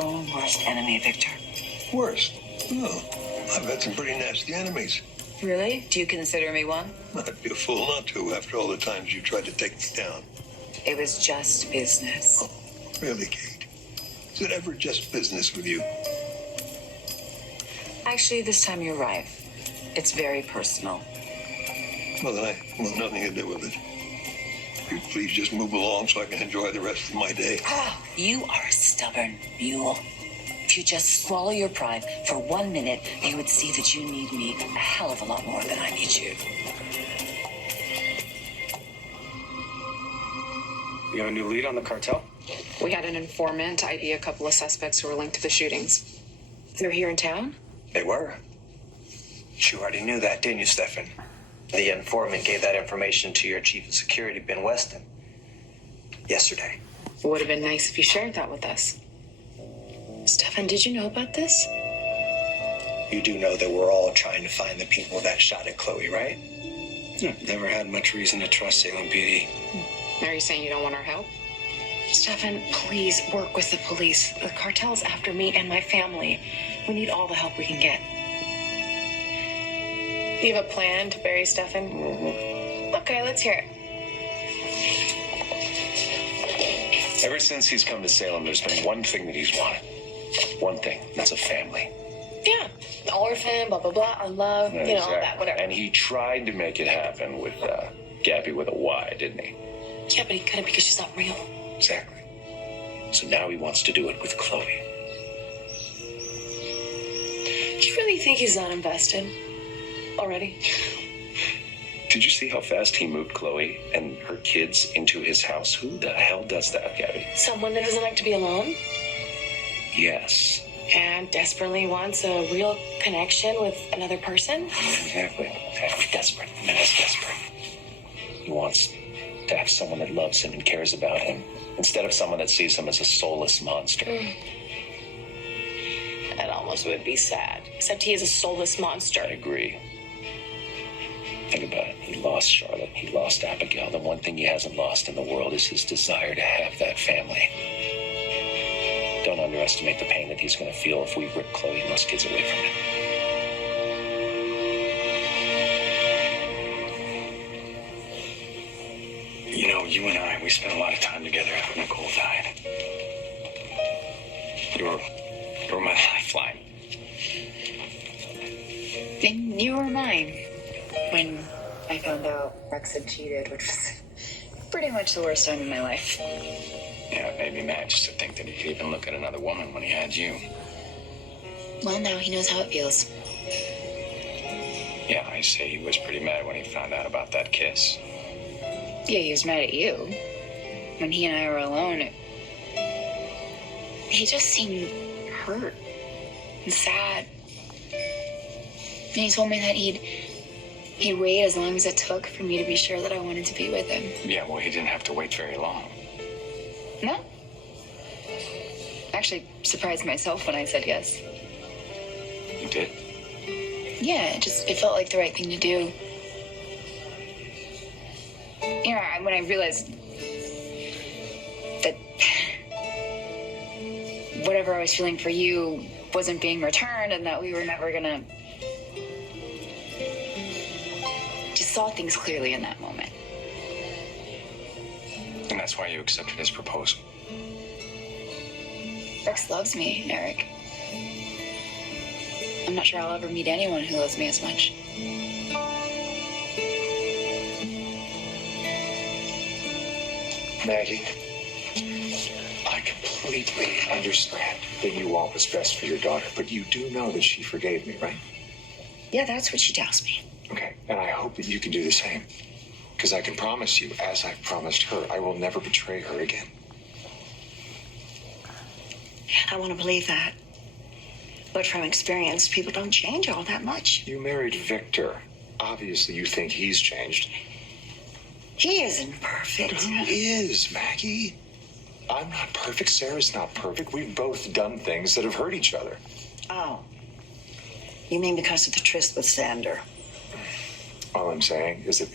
own worst enemy, Victor. Worst? Oh, I've had some pretty nasty enemies. Really? Do you consider me one? I'd be a fool not to after all the times you tried to take me down. It was just business. Oh, really, Kate? Is it ever just business with you? Actually, this time you're right. It's very personal. Well, then I want nothing to do with it. Could you please just move along so I can enjoy the rest of my day? Oh, you are a stubborn mule. If you just swallow your pride for 1 minute, you would see that you need me a hell of a lot more than I need you. You have a new lead on the cartel? We had an informant ID a couple of suspects who were linked to the shootings. They're here in town? They were. You already knew that, didn't you, Stefan? The informant gave that information to your chief of security, Ben Weston, yesterday. It would have been nice if you shared that with us. Stefan, did you know about this? You do know that we're all trying to find the people that shot at Chloe, right? Never had much reason to trust Salem PD. Are you saying you don't want our help? Stefan, please work with the police. The cartel's after me and my family. We need all the help we can get. You have a plan to bury Stefan? Mm-hmm. Okay, let's hear it. Ever since he's come to Salem, there's been one thing that he's wanted. One thing. That's a family. Yeah, the orphan, blah, blah, blah, on love, Exactly. all that, whatever. And he tried to make it happen with Gabby with a Y, didn't he? Yeah, but he couldn't because she's not real. Exactly. So now he wants to do it with Chloe. Do you really think he's not invested already? Did you see how fast he moved Chloe and her kids into his house? Who the hell does that, Gabby? Someone that doesn't like to be alone Yes. and desperately wants a real connection with another person? Exactly. Desperate. Man, that's desperate. He wants to have someone that loves him and cares about him, instead of someone that sees him as a soulless monster. That almost would be sad. Except he is a soulless monster. I agree. Think about it. He lost Charlotte. He lost Abigail. The one thing he hasn't lost in the world is his desire to have that family. Don't underestimate the pain that he's going to feel if we rip Chloe and those kids away from him. You know, you and I, we spent a lot of time together after Nicole died. You were my lifeline. And you were mine. When I found out Rex had cheated, which was pretty much the worst time in my life. Yeah, it made me mad just to think that he could even look at another woman when he had you. Well, now he knows how it feels. Yeah, I say he was pretty mad when he found out about that kiss. Yeah, he was mad at you. When he and I were alone, he just seemed hurt and sad. And he told me that he'd wait as long as it took for me to be sure that I wanted to be with him. Yeah, well, he didn't have to wait very long. No. Actually, surprised myself when I said yes. You did? Yeah, it felt like the right thing to do. You know, when I realized that whatever I was feeling for you wasn't being returned and that we were never gonna... Just saw things clearly in that moment. And that's why you accepted his proposal. Rex loves me, Eric. I'm not sure I'll ever meet anyone who loves me as much. Maggie, I completely understand that you want what's best for your daughter, but you do know that she forgave me, right? Yeah, that's what she tells me. Okay, and I hope that you can do the same. Because I can promise you, as I've promised her, I will never betray her again. I want to believe that. But from experience, people don't change all that much. You married Victor. Obviously, you think he's changed. He isn't perfect. But who is, Maggie? I'm not perfect. Sarah's not perfect. We've both done things that have hurt each other. Oh. You mean because of the tryst with Sander? All I'm saying is that